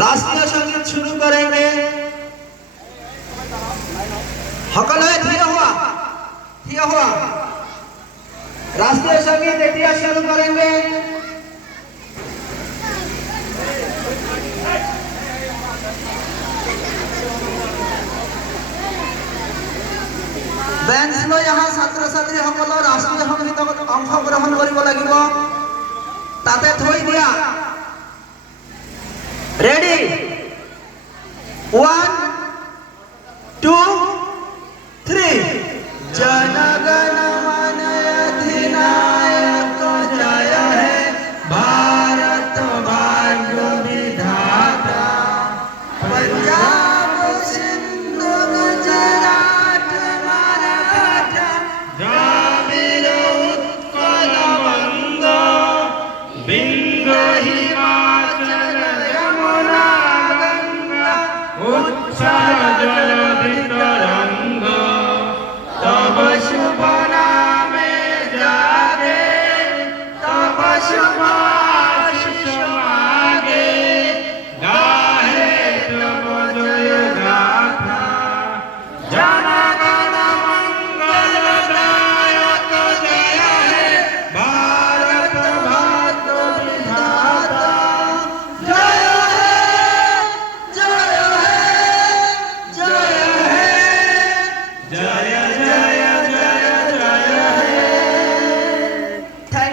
राष्ट्रीय संगीत शुरू करेंगे। हकल है थिया हुआ राष्ट्रीय संगीत एटिया शुरू करेंगे। बेंच लो यहाँ छात्र छात्री हकल राष्ट्रीय संगीत अंशग्रहण करिब লাগিব। ताते थई दिया रेडी 1 2 3 जन गण मन अधिनायक जय हे भारत भाग्य विधाता पंजाब सिंधु गुजरात मराठा द्राविड़ उत्कल बंग बिंग